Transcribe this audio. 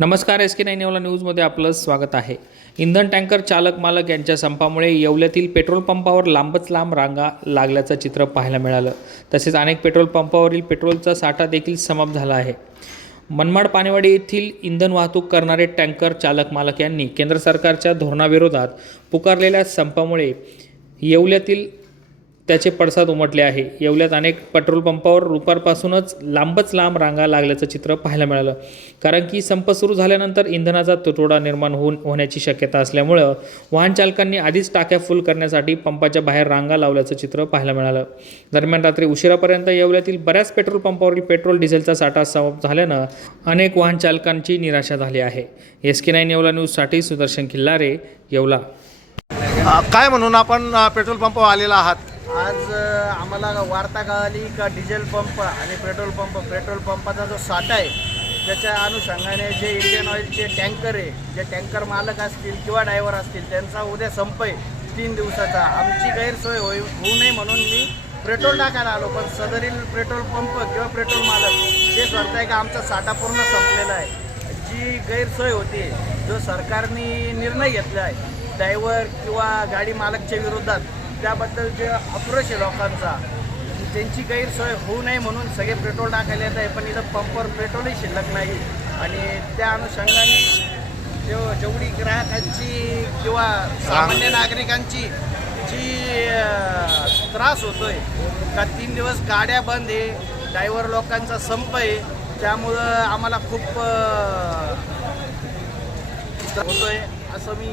नमस्कार S K nine Yeola न्यूजमध्ये आपलं स्वागत आहे. इंधन टँकर चालक मालक यांच्या संपामुळे येवल्यातील पेट्रोल पंपावर लांबच लांब रांगा लागल्याचं चित्र पाहायला मिळालं. तसेच अनेक पेट्रोल पंपावरील पेट्रोलचा साठा देखील समाप्त झाला आहे. मनमाड पाणेवाडी येथील इंधन वाहतूक करणारे टँकर चालक मालक यांनी केंद्र सरकारच्या धोरणाविरोधात पुकारलेल्या संपामुळे येवल्यातील त्याचे पडसाद उमटले आहे. येवल्यात अनेक पेट्रोल पंपावर रुपारपासूनच लांबच लांब रांगा लागल्याचं चित्र पाहायला मिळालं. कारण की संप सुरू झाल्यानंतर इंधनाचा तुटवडा निर्माण होऊन होण्याची शक्यता असल्यामुळं वाहनचालकांनी आधीच टाक्या फुल करण्यासाठी पंपाच्या बाहेर रांगा लावल्याचं चित्र पाहायला मिळालं. दरम्यान रात्री उशिरापर्यंत येवल्यातील बऱ्याच पेट्रोल पंपावरील पेट्रोल डिझेलचा साठा समाप्त झाल्यानं अनेक वाहनचालकांची निराशा झाली आहे. एस के नाईन येवला न्यूजसाठी सुदर्शन खिल्लारे येवला. काय म्हणून आपण पेट्रोल पंपावर आलेला आहात? आज आम्हाला वार्ता कळाली का डिझेल पंप आणि पेट्रोल पंप? पेट्रोल पंपाचा जो साठा आहे त्याच्या अनुषंगाने जे इंडियन ऑइलचे टँकर आहे जे टँकर मालक असतील किंवा ड्रायव्हर असतील त्यांचा उद्या संप आहे तीन दिवसाचा. आमची गैरसोय होई होऊ नये म्हणून मी पेट्रोल टाकायला आलो पण सदरील पेट्रोल पंप किंवा पेट्रोल मालक ते सांगताय का आमचा साठा पूर्ण संपलेला आहे जी गैरसोय होती जो सरकारने निर्णय घेतला आहे ड्रायव्हर किंवा गाडी मालकच्या विरोधात त्याबद्दल जे आक्रोश आहे लोकांचा त्यांची गैरसोय होऊ नये म्हणून सगळे पेट्रोल टाकायला येत आहे पण इथं पंपवर पेट्रोलही शिल्लक नाही. आणि त्या अनुषंगाने जेव जेवढी ग्राहकांची किंवा सामान्य नागरिकांची जी त्रास होतोय का तीन दिवस गाड्या बंद आहे ड्रायव्हर लोकांचा संप आहे त्यामुळं आम्हाला खूप होतोय असं मी